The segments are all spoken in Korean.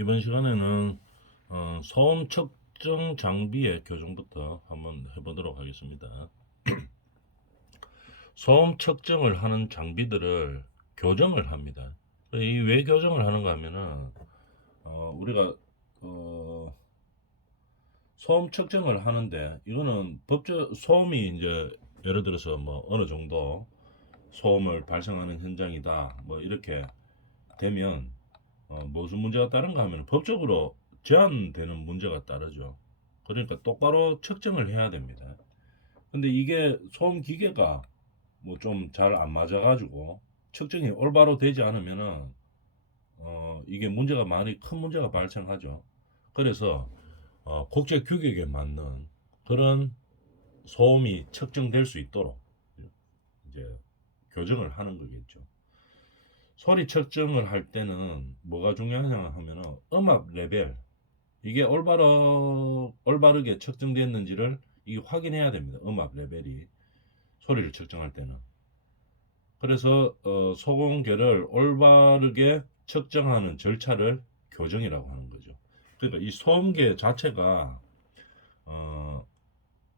이번 시간에는 소음 측정 장비의 교정부터 한번 해보도록 하겠습니다. 소음 측정을 하는 장비들을 교정을 합니다. 이 왜 교정을 하는가 하면은 우리가 소음 측정을 하는데 이거는 법적 소음이 이제 예를 들어서 뭐 어느 정도 소음을 발생하는 현장이다 뭐 이렇게 되면 무슨 문제가 따른가 하면 법적으로 제한되는 문제가 따르죠. 그러니까 똑바로 측정을 해야 됩니다. 근데 이게 소음 기계가 뭐 좀 잘 안 맞아가지고 측정이 올바로 되지 않으면은 이게 문제가 많이 큰 문제가 발생하죠. 그래서 국제 규격에 맞는 그런 소음이 측정될 수 있도록 이제 교정을 하는 거겠죠. 소리 측정을 할 때는 뭐가 중요하냐 하면은 음압 레벨 이게 올바르게 측정됐는지를 이게 확인해야 됩니다. 음압 레벨이 소리를 측정할 때는. 그래서 소음계를 올바르게 측정하는 절차를 교정이라고 하는 거죠. 그러니까 이 소음계 자체가 어,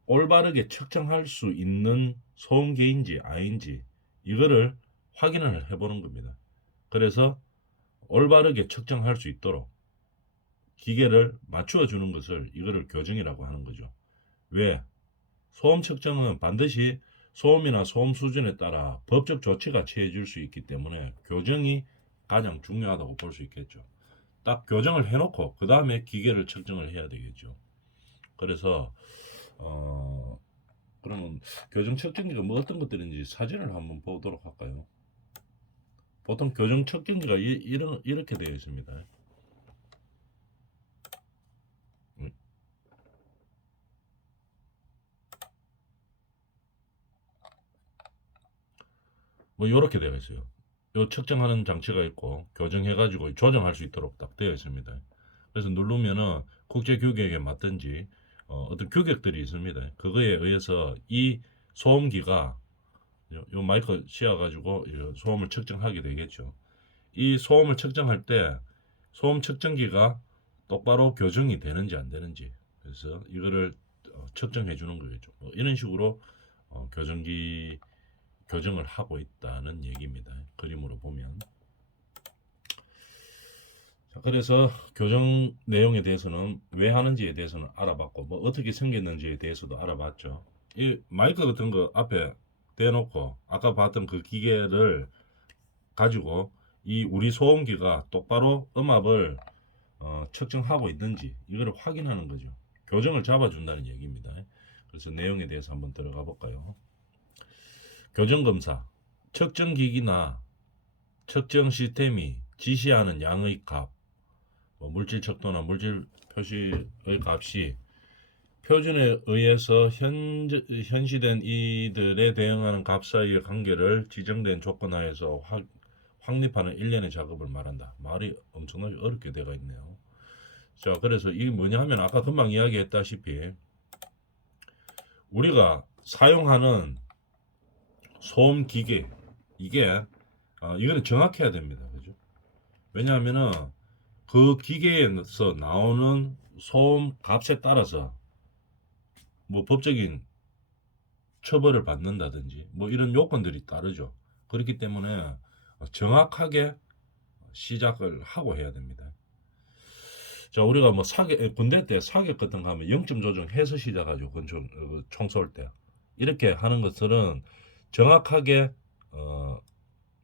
올바르게 측정할 수 있는 소음계인지 아닌지 이거를 확인을 해보는 겁니다. 그래서 올바르게 측정할 수 있도록 기계를 맞추어 주는 것을 이거를 교정이라고 하는 거죠. 왜? 소음 측정은 반드시 소음이나 소음 수준에 따라 법적 조치가 취해질 수 있기 때문에 교정이 가장 중요하다고 볼 수 있겠죠. 딱 교정을 해놓고 그 다음에 기계를 측정을 해야 되겠죠. 그래서 그러면 교정 측정기가 뭐 어떤 것들인지 사진을 한번 보도록 할까요? 보통 교정 측정기가 이렇게 되어 있습니다. 음, 뭐 이렇게 되어 있어요. 요 측정하는 장치가 있고 교정해가지고 조정할 수 있도록 딱 되어 있습니다. 그래서 누르면은 국제 규격에 맞든지 떤 규격들이 있습니다. 그거에 의해서 이 소음기가 요 마이크 씌워가지고 소음을 측정하게 되겠죠. 이 소음을 측정할 때 소음 측정기가 똑바로 교정이 되는지 안 되는지 그래서 이거를 측정해 주는 거겠죠. 이런 식으로 교정기 교정을 하고 있다는 얘기입니다. 그림으로 보면. 자, 그래서 교정 내용에 대해서는 왜 하는지에 대해서는 알아봤고 뭐 어떻게 생겼는지에 대해서도 알아봤죠. 이 마이크 같은 거 앞에 대놓고 아까 봤던 그 기계를 가지고 이 우리 소음기가 똑바로 음압을 측정하고 있는지 이거를 확인하는 거죠. 교정을 잡아준다는 얘기입니다. 그래서 내용에 대해서 한번 들어가 볼까요? 교정검사 측정기기나 측정 시스템이 지시하는 양의 값, 뭐 물질 척도나 물질 표시의 값이 표준에 의해서 현시된 이들에 대응하는 값 사이의 관계를 지정된 조건 하에서 확립하는 일련의 작업을 말한다. 말이 엄청나게 어렵게 되어 있네요. 자, 그래서 이게 뭐냐 하면 아까 금방 이야기했다시피 우리가 사용하는 소음 기계 이게 이거는 정확해야 됩니다. 그죠? 왜냐하면은 그 기계에서 나오는 소음 값에 따라서 뭐 법적인 처벌을 받는다든지 뭐 이런 요건들이 따르죠. 그렇기 때문에 정확하게 시작을 하고 해야 됩니다. 자, 우리가 뭐 사격, 군대 때 사격 같은 거 하면 0점 조정해서 시작하죠. 총 쏠 때. 이렇게 하는 것들은 정확하게,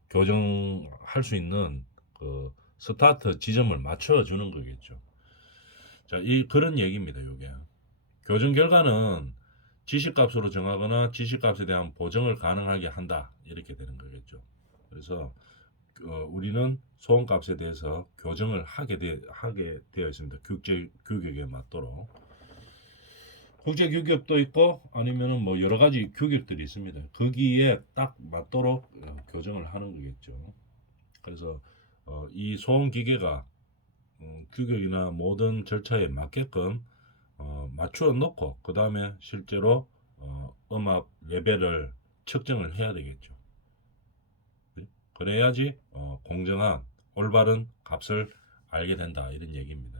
교정할 수 있는 그 스타트 지점을 맞춰주는 거겠죠. 자, 그런 얘기입니다, 요게. 교정 결과는 지시값으로 정하거나 지시값에 대한 보정을 가능하게 한다. 이렇게 되는 거겠죠. 그래서 우리는 소음값에 대해서 교정을 하게 되어 있습니다. 국제 규격에 맞도록. 국제 규격도 있고 아니면은 뭐 여러 가지 규격들이 있습니다. 거기에 딱 맞도록 교정을 하는 거겠죠. 그래서 이 소음 기계가 규격이나 모든 절차에 맞게끔 맞추어 놓고 그 다음에 실제로 음압 레벨을 측정을 해야 되겠죠. 그래야지 공정한 올바른 값을 알게 된다 이런 얘기입니다.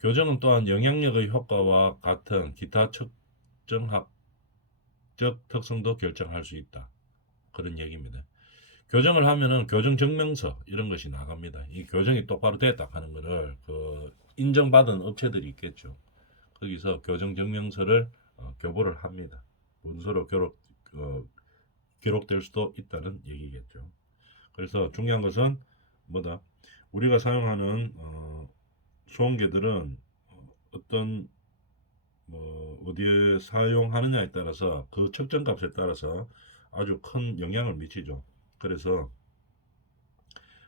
교정은 또한 영향력의 효과와 같은 기타 측정학적 특성도 결정할 수 있다. 그런 얘기입니다. 교정을 하면은 교정 증명서 이런 것이 나갑니다. 이 교정이 똑바로 됐다 하는 거를 그 인정받은 업체들이 있겠죠. 거기서 교정 증명서를 교부를 합니다. 문서로 기록될 수도 있다는 얘기겠죠. 그래서 중요한 것은 뭐다? 우리가 사용하는 소음계들은 어떤 어디에 사용하느냐에 따라서 그 측정값에 따라서 아주 큰 영향을 미치죠. 그래서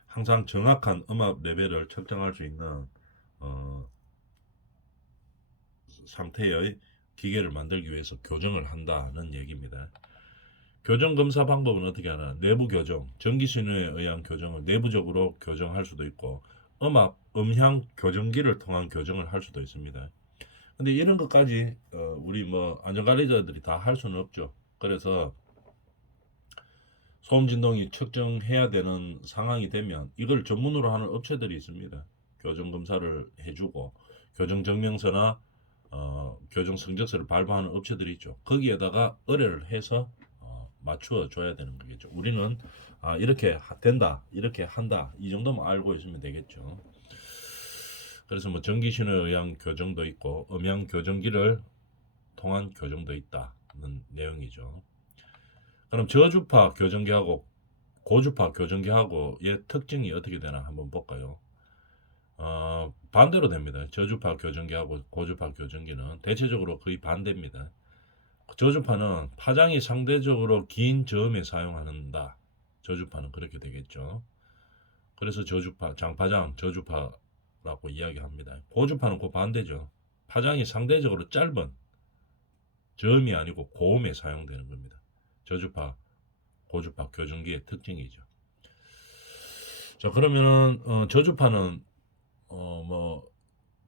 항상 정확한 음압 레벨을 측정할 수 있는 상태의 기계를 만들기 위해서 교정을 한다는 얘기입니다. 교정 검사 방법은 어떻게 하나? 내부 교정, 전기 신호에 의한 교정을 내부적으로 교정할 수도 있고 음압, 음향 교정기를 통한 교정을 할 수도 있습니다. 근데 이런 것까지 우리 뭐 안전관리자들이 다 할 수는 없죠. 그래서 소음 진동이 측정해야 되는 상황이 되면 이걸 전문으로 하는 업체들이 있습니다. 교정 검사를 해주고 교정 증명서나 교정 성적서를 발부하는 업체들이 있죠. 거기에다가 의뢰를 해서 맞추어 줘야 되는 거겠죠. 우리는 이렇게 된다, 이렇게 한다 이 정도만 알고 있으면 되겠죠. 그래서 뭐 전기 신호에 의한 교정도 있고 음향 교정기를 통한 교정도 있다는 내용이죠. 그럼 저주파 교정기하고 고주파 교정기하고의 특징이 어떻게 되나 한번 볼까요? 반대로 됩니다. 저주파 교정기하고 고주파 교정기는 대체적으로 거의 반대입니다. 저주파는 파장이 상대적으로 긴 저음에 사용한다. 저주파는 그렇게 되겠죠. 그래서 저주파, 장파장, 저주파라고 이야기합니다. 고주파는 그 반대죠. 파장이 상대적으로 짧은 저음이 아니고 고음에 사용되는 겁니다. 저주파, 고주파 교정기의 특징이죠. 자, 그러면은 저주파는 뭐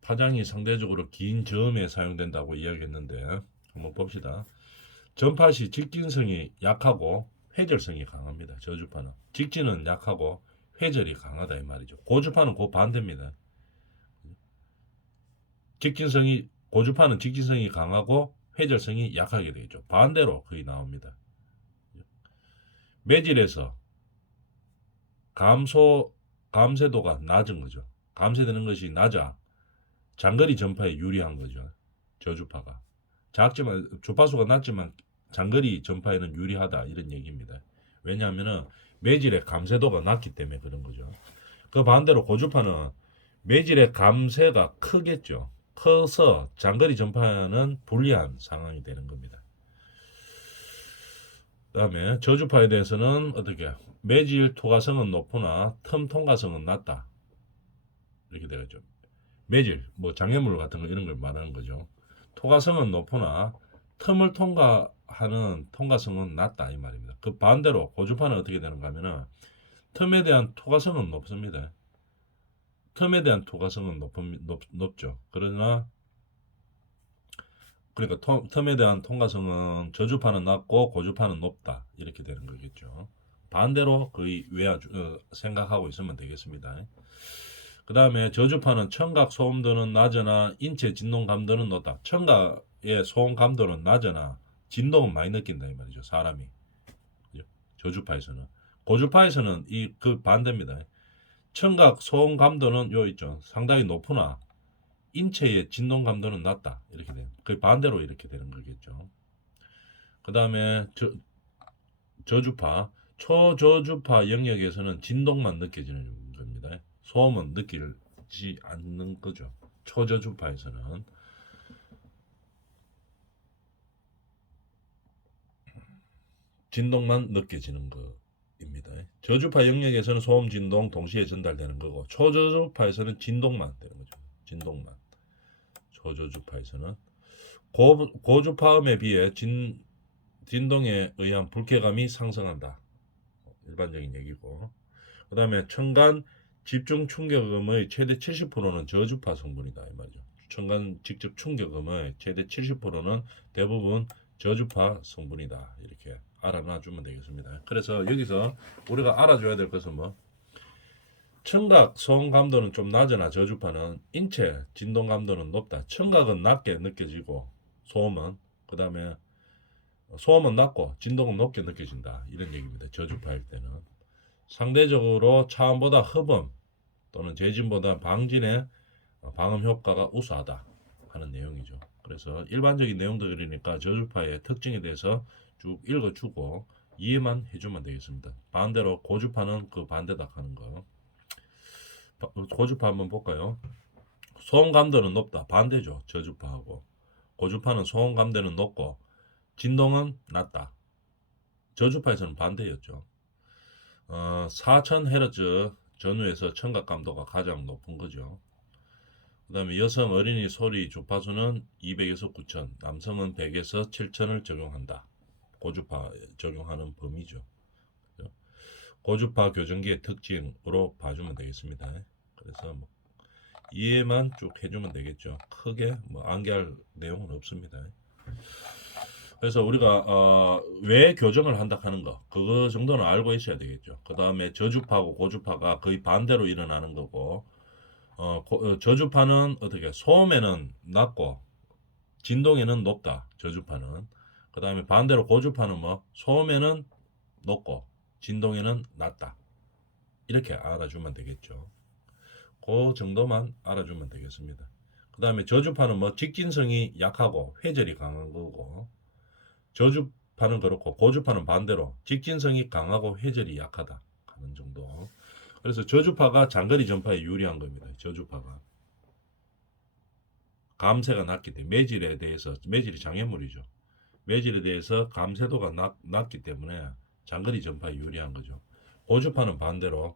파장이 상대적으로 긴 저음에 사용된다고 이야기했는데 한번 봅시다. 전파시 직진성이 약하고 회절성이 강합니다. 저주파는 직진은 약하고 회절이 강하다 이 말이죠. 고주파는 그 반대입니다. 고주파는 직진성이 강하고 회절성이 약하게 되죠. 반대로 거의 나옵니다. 매질에서 감쇄도가 낮은 거죠. 감쇄되는 것이 낮아 장거리 전파에 유리한 거죠. 저주파가 작지만 주파수가 낮지만 장거리 전파에는 유리하다 이런 얘기입니다. 왜냐하면은 매질의 감쇄도가 낮기 때문에 그런 거죠. 그 반대로 고주파는 매질의 감쇄가 크겠죠. 커서 장거리 전파는 불리한 상황이 되는 겁니다. 그 다음에 저주파에 대해서는 어떻게 매질 투과성은 높으나 틈 통과성은 낮다 이렇게 되겠죠. 매질 뭐 장애물 같은 거 이런 걸 말하는 거죠. 통과성은 높으나 틈을 통과하는 통과성은 낮다 이 말입니다. 그 반대로 고주파는 어떻게 되는가 하면은 틈에 대한 통과성은 높습니다. 틈에 대한 통과성은 높죠. 그러나 그러니까 틈에 대한 통과성은 저주파는 낮고 고주파는 높다 이렇게 되는 거겠죠. 반대로 거의 생각하고 있으면 되겠습니다. 그 다음에 저주파는 청각 소음도는 낮으나 인체 진동 감도는 높다. 청각의 소음 감도는 낮으나 진동은 많이 느낀다 이 말이죠. 사람이. 저주파에서는. 고주파에서는 그 반대입니다. 청각 소음 감도는 요 있죠. 상당히 높으나 인체의 진동 감도는 낮다. 이렇게 돼요. 그 반대로 이렇게 되는 거겠죠. 그 다음에 저주파, 초저주파 영역에서는 진동만 느껴지는 겁니다. 소음은 느끼지 않는 거죠. 초저주파에서는. 진동만 느껴지는 거입니다. 저주파 영역에서는 소음, 진동 동시에 전달되는 거고 초저주파에서는 진동만 되는 거죠. 진동만. 초저주파에서는 고주파음에 비해 진동에 의한 불쾌감이 상승한다. 일반적인 얘기고. 그 다음에 청간 집중 충격음의 최대 70%는 저주파 성분이다 이 말이죠. 청간 직접 충격음의 최대 70%는 대부분 저주파 성분이다 이렇게 알아놔 주면 되겠습니다. 그래서 여기서 우리가 알아줘야 될 것은 뭐 청각 소음 감도는 좀 낮으나 저주파는 인체 진동 감도는 높다. 청각은 낮게 느껴지고 소음은 그다음에 소음은 낮고 진동은 높게 느껴진다. 이런 얘기입니다. 저주파일 때는 상대적으로 차음보다 흡음 또는 재진보다 방진의 방음 효과가 우수하다 하는 내용이죠. 그래서 일반적인 내용들이니까 저주파의 특징에 대해서 쭉 읽어주고 이해만 해주면 되겠습니다. 반대로 고주파는 그 반대다 하는 거. 고주파 한번 볼까요? 소음 감도는 높다. 반대죠. 저주파하고. 고주파는 소음 감도는 높고 진동은 낮다. 저주파에서는 반대였죠. 4000Hz 전후에서 청각 감도가 가장 높은 거죠. 그 다음에 여성 어린이 소리 주파수는 200에서 9000, 남성은 100에서 7000을 적용한다. 고주파 적용하는 범위죠. 고주파 교정기의 특징으로 봐주면 되겠습니다. 그래서 뭐 이해만 쭉 해주면 되겠죠. 크게 뭐 암기할 내용은 없습니다. 그래서 우리가 왜 교정을 한다 하는 거 그거 정도는 알고 있어야 되겠죠. 그 다음에 저주파하고 고주파가 거의 반대로 일어나는 거고 저주파는 어떻게 소음에는 낮고 진동에는 높다. 저주파는 그 다음에 반대로 고주파는 뭐 소음에는 높고 진동에는 낮다. 이렇게 알아주면 되겠죠. 그 정도만 알아주면 되겠습니다. 그 다음에 저주파는 뭐 직진성이 약하고 회절이 강한 거고 저주파는 그렇고 고주파는 반대로 직진성이 강하고 회절이 약하다 하는 정도. 그래서 저주파가 장거리 전파에 유리한 겁니다. 저주파가 감세가 낮기 때문에 매질에 대해서 매질이 장애물이죠. 매질에 대해서 감세도가 낮기 때문에 장거리 전파에 유리한 거죠. 고주파는 반대로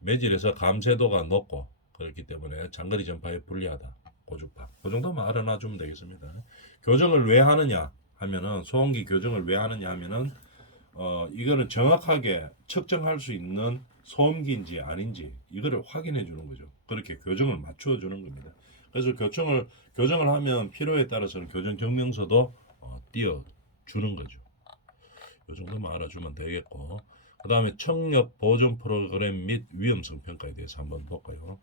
매질에서 감세도가 높고 그렇기 때문에 장거리 전파에 불리하다. 고주파. 그 정도만 알아놔주면 되겠습니다. 교정을 왜 하느냐 하면은 소음기 교정을 왜 하느냐 하면은 이거는 정확하게 측정할 수 있는 소음기인지 아닌지 이거를 확인해 주는 거죠. 그렇게 교정을 맞추어 주는 겁니다. 그래서 교정을 하면 필요에 따라서는 교정 증명서도 띄워 주는 거죠. 이 정도만 알아주면 되겠고 그 다음에 청력 보존 프로그램 및 위험성 평가에 대해서 한번 볼까요?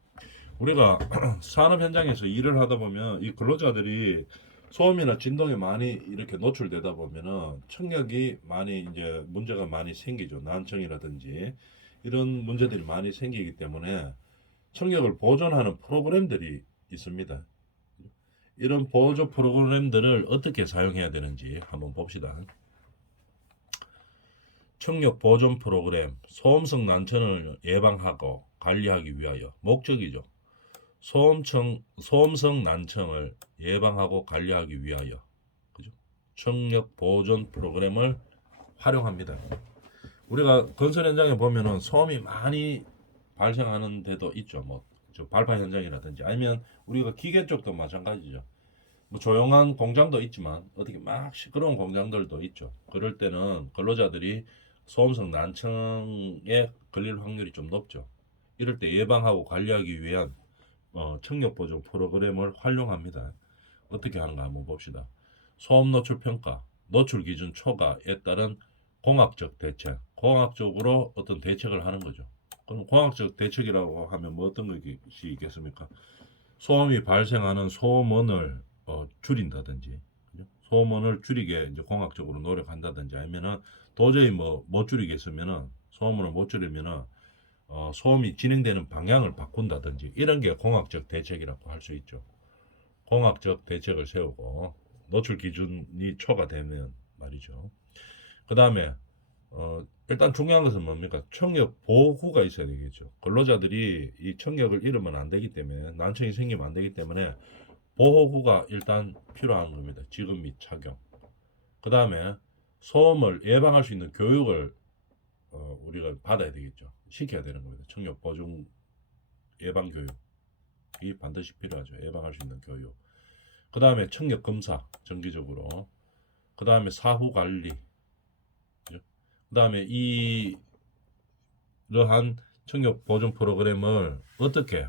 우리가 산업 현장에서 일을 하다 보면 이 근로자들이 소음이나 진동에 많이 이렇게 노출되다 보면은 청력이 많이 이제 문제가 많이 생기죠. 난청이라든지 이런 문제들이 많이 생기기 때문에 청력을 보존하는 프로그램들이 있습니다. 이런 보조 프로그램들을 어떻게 사용해야 되는지 한번 봅시다. 청력 보존 프로그램, 소음성 난청을 예방하고 관리하기 위하여 목적이죠. 소음성 난청을 예방하고 관리하기 위하여 그죠? 청력 보존 프로그램을 활용합니다. 우리가 건설 현장에 보면은 소음이 많이 발생하는 데도 있죠. 뭐 발파 현장이라든지 아니면 우리가 기계 쪽도 마찬가지죠. 뭐 조용한 공장도 있지만 어떻게 막 시끄러운 공장들도 있죠. 그럴 때는 근로자들이 소음성 난청에 걸릴 확률이 좀 높죠. 이럴 때 예방하고 관리하기 위한 청력 보존 프로그램을 활용합니다. 어떻게 하는가 한번 봅시다. 소음 노출 평가, 노출 기준 초과에 따른 공학적 대책, 공학적으로 어떤 대책을 하는 거죠. 그럼 공학적 대책이라고 하면 뭐 어떤 것이 있겠습니까? 소음이 발생하는 소음원을 줄인다든지, 소음원을 줄이게 이제 공학적으로 노력한다든지, 아니면은 도저히 뭐 못 줄이겠으면은 소음원을 못 줄이면은 소음이 진행되는 방향을 바꾼다든지 이런 게 공학적 대책이라고 할 수 있죠. 공학적 대책을 세우고 노출 기준이 초과되면 말이죠. 그 다음에 일단 중요한 것은 뭡니까? 청력 보호구가 있어야 되겠죠. 근로자들이 이 청력을 잃으면 안 되기 때문에 난청이 생기면 안 되기 때문에 보호구가 일단 필요한 겁니다. 지급 및 착용. 그 다음에 소음을 예방할 수 있는 교육을 우리가 받아야 되겠죠. 시켜야 되는 겁니다. 청력 보존 예방 교육이 반드시 필요하죠. 예방할 수 있는 교육. 그 다음에 청력 검사 정기적으로. 그 다음에 사후 관리. 그 다음에 이러한 청력 보존 프로그램을 어떻게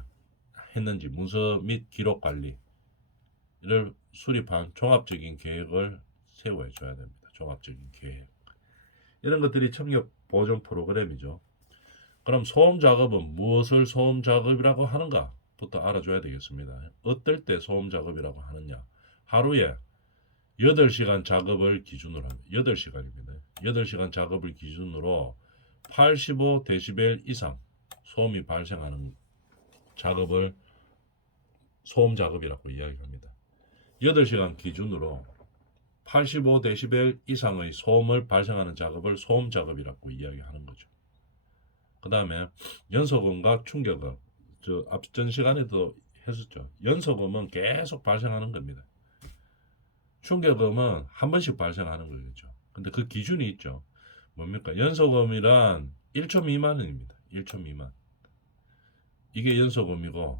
했는지 문서 및 기록 관리를 수립한 종합적인 계획을 세워 줘야 됩니다. 종합적인 계획. 이런 것들이 청력 보존 프로그램이죠. 그럼 소음 작업은 무엇을 소음 작업이라고 하는가부터 알아줘야 되겠습니다. 어떨 때 소음 작업이라고 하느냐? 하루에 8시간 작업을 기준으로 합니다. 8시간입니다. 8시간 작업을 기준으로 85데시벨 이상 소음이 발생하는 작업을 소음 작업이라고 이야기합니다. 8시간 기준으로 85데시벨 이상의 소음을 발생하는 작업을 소음 작업이라고 이야기하는 거죠. 그 다음에 연소음과 충격음, 앞전 시간에도 했었죠. 연소음은 계속 발생하는 겁니다. 충격음은 한 번씩 발생하는 거겠죠. 근데 그 기준이 있죠. 뭡니까? 연소음이란 1초 미만입니다. 1초 미만. 이게 연소음이고,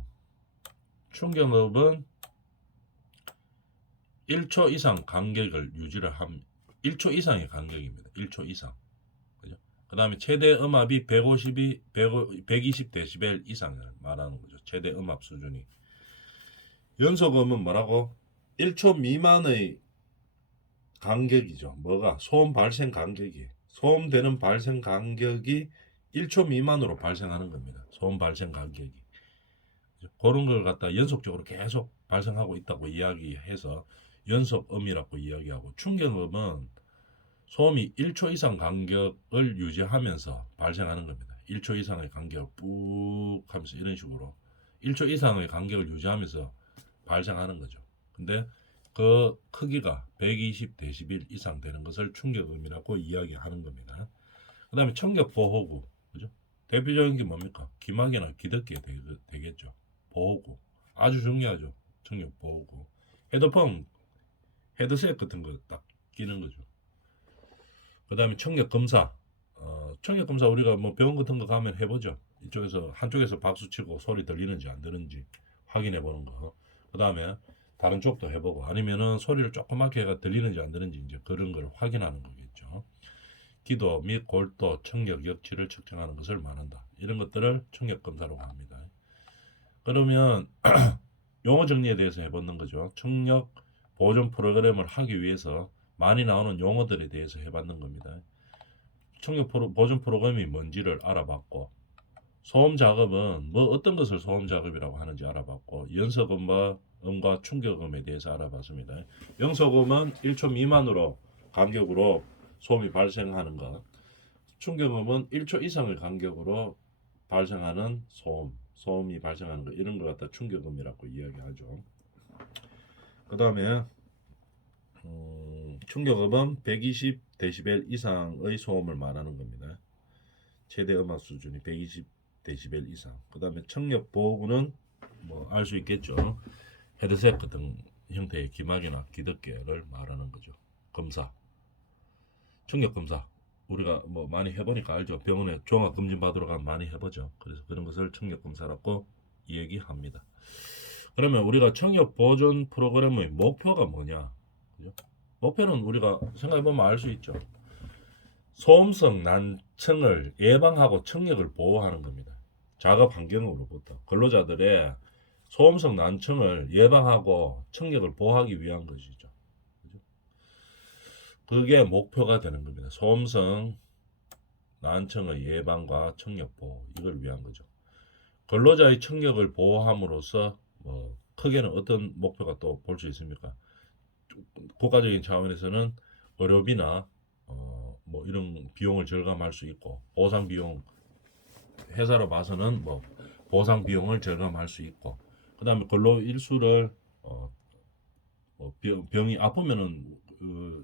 충격음은 1초 이상 간격을 유지를 함. 1초 이상의 간격입니다. 1초 이상. 그죠? 그 다음에 최대 음압이 120데시벨 이상을 말하는 거죠. 최대 음압 수준이. 연소음은 뭐라고? 1초 미만의 간격이죠. 뭐가? 소음 발생 간격이. 소음되는 발생 간격이 1초 미만으로 발생하는 겁니다. 소음 발생 간격이. 그런 걸 갖다 연속적으로 계속 발생하고 있다고 이야기해서 연속음이라고 이야기하고, 충격음은 소음이 1초 이상 간격을 유지하면서 발생하는 겁니다. 1초 이상의 간격을 꾹 하면서 이런 식으로 1초 이상의 간격을 유지하면서 발생하는 거죠. 근데 그 크기가 120데시벨 이상 되는 것을 충격음이라고 이야기하는 겁니다. 그 다음에 청격보호구, 그죠? 대표적인 게 뭡니까? 귀마개나 귀덮개 되겠죠. 보호구. 아주 중요하죠. 청격보호구. 헤드폰, 헤드셋 같은 거 딱 끼는 거죠. 그 다음에 청력검사. 청력검사 우리가 뭐 병원 같은 거 가면 해보죠. 이쪽에서, 한쪽에서 박수 치고 소리 들리는지 안 들리는지 확인해 보는 거. 그 다음에 다른 쪽도 해보고, 아니면은 소리를 조그맣게 해가 들리는지 안 들리는지 이제 그런 걸 확인하는 거겠죠. 기도 및 골도, 청력 역치를 측정하는 것을 말한다. 이런 것들을 청력검사라고 합니다. 그러면 용어 정리에 대해서 해보는 거죠. 청력 보존 프로그램을 하기 위해서 많이 나오는 용어들에 대해서 해봤는 겁니다. 청력 보존 프로그램이 뭔지를 알아봤고, 소음 작업은 뭐 어떤 것을 소음 작업이라고 하는지 알아봤고, 연소음과 충격음에 대해서 알아봤습니다. 연소음은 1초 미만으로 간격으로 소음이 발생하는 것, 충격음은 1초 이상의 간격으로 발생하는 소음이 발생하는 것, 이런 것 갖다 충격음이라고 이야기하죠. 그 다음에 충격음은 120데시벨 이상의 소음을 말하는 겁니다. 최대 음압 수준이 120데시벨 이상. 그 다음에 청력 보호구는 뭐 알 수 있겠죠. 헤드셋 같은 형태의 귀마개나 귀덮개를 말하는 거죠. 검사, 청력 검사. 우리가 뭐 많이 해보니까 알죠. 병원에 종합 검진 받으러 가면 많이 해보죠. 그래서 그런 것을 청력 검사라고 얘기합니다. 그러면 우리가 청력 보존 프로그램의 목표가 뭐냐? 그죠? 목표는 우리가 생각해보면 알 수 있죠. 소음성 난청을 예방하고 청력을 보호하는 겁니다. 작업 환경으로부터 근로자들의 소음성 난청을 예방하고 청력을 보호하기 위한 것이죠. 그죠? 그게 목표가 되는 겁니다. 소음성 난청의 예방과 청력 보호, 이걸 위한 거죠. 근로자의 청력을 보호함으로써 뭐 크게는 어떤 목표가 또 볼 수 있습니까? 국가적인 차원에서는 의료비나 뭐 이런 비용을 절감할 수 있고, 보상 비용, 회사로 봐서는 뭐 보상 비용을 절감할 수 있고, 그 다음에 근로 일수를 뭐 병이 아프면은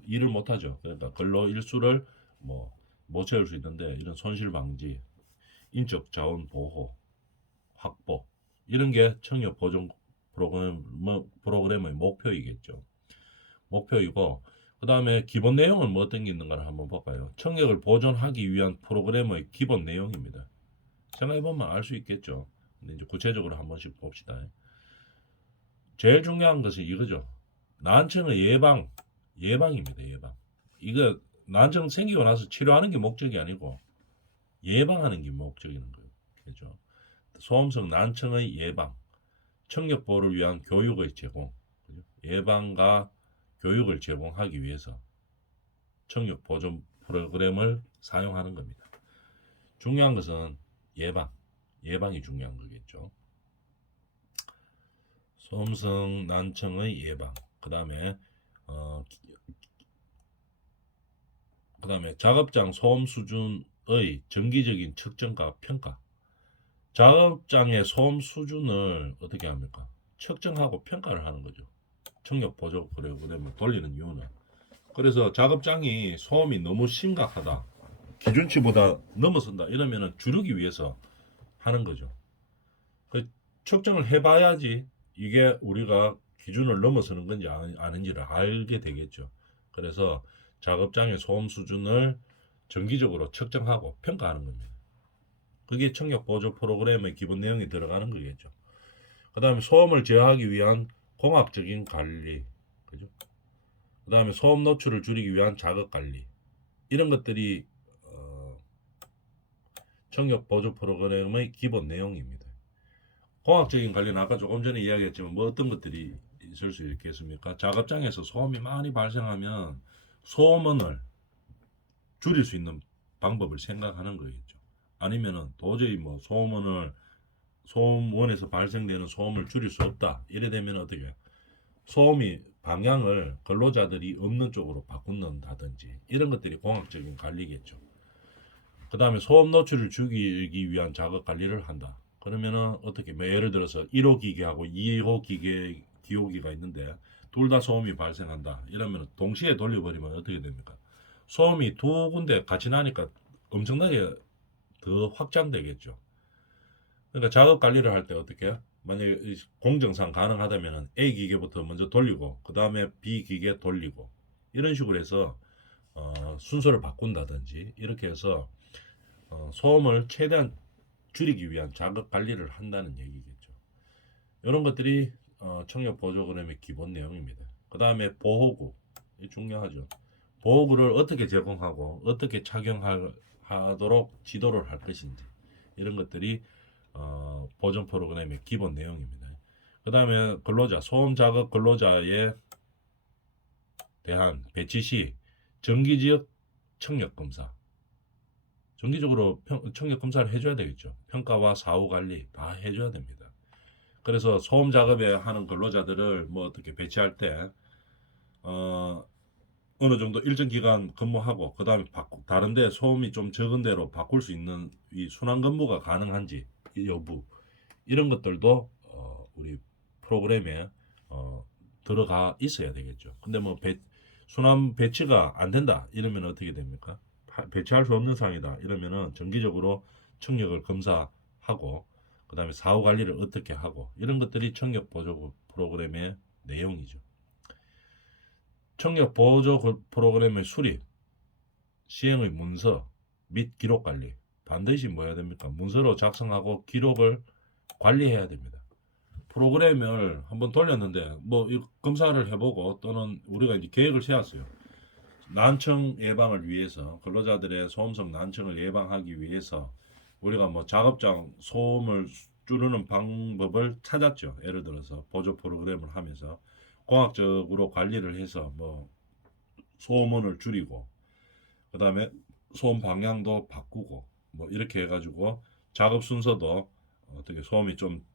일을 못 하죠. 그러니까 근로 일수를 뭐 못 채울 수 있는데, 이런 손실 방지, 인적 자원 보호, 확보, 이런 게 청력 보존 프로그램의 목표이겠죠. 목표이고, 그 다음에 기본 내용은 뭐 어떤 게 있는가를 한번 볼까요? 청력을 보존하기 위한 프로그램의 기본 내용입니다. 생각해보면 알 수 있겠죠. 근데 이제 구체적으로 한 번씩 봅시다. 제일 중요한 것은 이거죠. 난청의 예방입니다. 예방. 이거 난청 생기고 나서 치료하는 게 목적이 아니고 예방하는 게 목적인 거예요. 그렇죠? 소음성 난청의 예방, 청력 보호를 위한 교육의 제공, 예방과 교육을 제공하기 위해서 청력 보존 프로그램을 사용하는 겁니다. 중요한 것은 예방이 중요한 거겠죠. 소음성 난청의 예방. 그다음에 작업장 소음 수준의 정기적인 측정과 평가. 작업장의 소음 수준을 어떻게 합니까? 측정하고 평가를 하는 거죠. 청력 보조 프로그램을 돌리는 이유는, 그래서 작업장이 소음이 너무 심각하다, 기준치보다 넘어선다 이러면은 줄이기 위해서 하는 거죠. 그 측정을 해봐야지 이게 우리가 기준을 넘어서는 건지 아닌지를 알게 되겠죠. 그래서 작업장의 소음 수준을 정기적으로 측정하고 평가하는 겁니다. 그게 청력 보조 프로그램의 기본 내용이 들어가는 거겠죠. 그 다음에 소음을 제어하기 위한 공학적인 관리, 그죠? 그 다음에 소음 노출을 줄이기 위한 자극 관리, 이런 것들이 청력 보조 프로그램의 기본 내용입니다. 공학적인 관리는 아까 조금 전에 이야기했지만 뭐 어떤 것들이 있을 수 있겠습니까? 작업장에서 소음이 많이 발생하면 소음원을 줄일 수 있는 방법을 생각하는 거겠죠. 아니면은 도저히 뭐 소음원에서 발생되는 소음을 줄일 수 없다, 이래 되면 어떻게 소음이 방향을 근로자들이 없는 쪽으로 바꾼다든지, 이런 것들이 공학적인 관리겠죠. 그 다음에 소음 노출을 줄이기 위한 작업 관리를 한다. 그러면은 어떻게, 뭐 예를 들어서 1호 기계하고 2호 기호기가 있는데 둘 다 소음이 발생한다. 이러면 동시에 돌려버리면 어떻게 됩니까? 소음이 두 군데 같이 나니까 엄청나게 더 확장되겠죠. 그러니까 작업 관리를 할 때 어떻게, 만약에 공정상 가능하다면 A 기계부터 먼저 돌리고 그 다음에 B 기계 돌리고, 이런 식으로 해서 순서를 바꾼다든지 이렇게 해서 소음을 최대한 줄이기 위한 작업 관리를 한다는 얘기겠죠. 이런 것들이 청력 보조 프로그램의 기본 내용입니다. 그 다음에 보호구, 이 중요하죠. 보호구를 어떻게 제공하고 어떻게 착용하도록 지도를 할 것인지, 이런 것들이 보존 프로그램의 기본 내용입니다. 그 다음에 근로자, 소음 작업 근로자에 대한 배치 시 정기지역 청력 검사, 정기적으로 청력 검사를 해줘야 되겠죠. 평가와 사후 관리 다 해줘야 됩니다. 그래서 소음 작업에 하는 근로자들을 뭐 어떻게 배치할 때 어느 정도 일정 기간 근무하고 그 다음에 다른데 소음이 좀 적은 데로 바꿀 수 있는 이 순환 근무가 가능한지 여부, 이런 것들도 우리 프로그램에 들어가 있어야 되겠죠. 근데 뭐 순환 배치가 안 된다 이러면 어떻게 됩니까? 배치할 수 없는 상황이다 이러면은 정기적으로 청력을 검사하고 그 다음에 사후 관리를 어떻게 하고, 이런 것들이 청력 보조 프로그램의 내용이죠. 청력 보조 프로그램의 수립, 시행의 문서 및 기록 관리, 반드시 뭐 해야 됩니까? 문서로 작성하고 기록을 관리해야 됩니다. 프로그램을 한번 돌렸는데 뭐 검사를 해보고 또는 우리가 이제 계획을 세웠어요. 난청 예방을 위해서, 근로자들의 소음성 난청을 예방하기 위해서 우리가 뭐 작업장 소음을 줄이는 방법을 찾았죠. 예를 들어서 보조 프로그램을 하면서 공학적으로 관리를 해서 뭐 소음원을 줄이고 그 다음에 소음 방향도 바꾸고 뭐 이렇게 해가지고 작업 순서도 어떻게 소음이 좀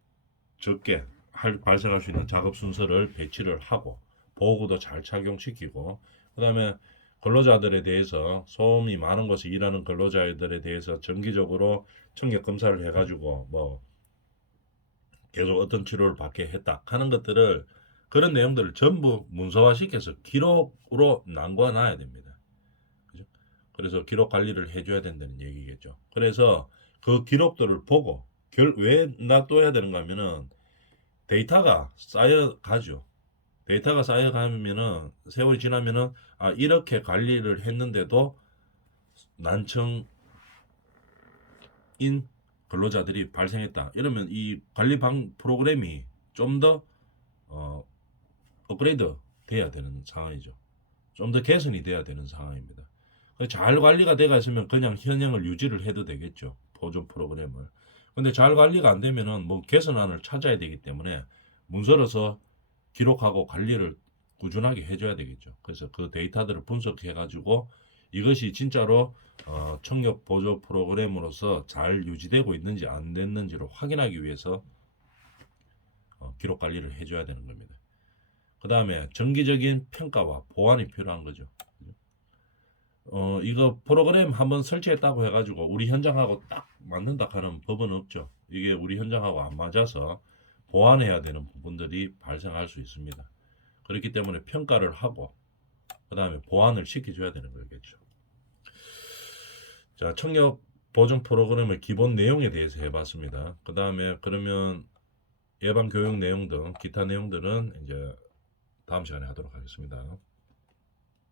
적게 발생할 수 있는 작업 순서를 배치를 하고 보호구도 잘 착용시키고, 그 다음에 근로자들에 대해서 소음이 많은 곳에 일하는 근로자들에 대해서 정기적으로 청력 검사를 해가지고 뭐 계속 어떤 치료를 받게 했다 하는 것들을, 그런 내용들을 전부 문서화시켜서 기록으로 남겨놔야 됩니다. 그죠? 그래서 기록 관리를 해줘야 된다는 얘기겠죠. 그래서 그 기록들을 보고 왜 놔둬야 되는가 하면은 데이터가 쌓여가죠. 데이터가 쌓여가면은 세월이 지나면은 이렇게 관리를 했는데도 난청인 근로자들이 발생했다. 이러면 이 관리 프로그램이 좀 더 업그레이드 돼야 되는 상황이죠. 좀 더 개선이 돼야 되는 상황입니다. 잘 관리가 돼가 있으면 그냥 현행을 유지를 해도 되겠죠. 보존 프로그램을. 근데 잘 관리가 안 되면은 뭐 개선안을 찾아야 되기 때문에 문서로서 기록하고 관리를 꾸준하게 해줘야 되겠죠. 그래서 그 데이터들을 분석해 가지고 이것이 진짜로 청력 보조 프로그램으로서 잘 유지되고 있는지 안 됐는지를 확인하기 위해서 기록 관리를 해줘야 되는 겁니다. 그 다음에 정기적인 평가와 보완이 필요한 거죠. 이거 프로그램 한번 설치했다고 해가지고 우리 현장하고 딱 맞는다 하는 법은 없죠. 이게 우리 현장하고 안 맞아서 보완해야 되는 부분들이 발생할 수 있습니다. 그렇기 때문에 평가를 하고 그 다음에 보완을 시켜줘야 되는 거겠죠. 자, 청력 보존 프로그램의 기본 내용에 대해서 해봤습니다. 그 다음에 그러면 예방 교육 내용 등 기타 내용들은 이제 다음 시간에 하도록 하겠습니다.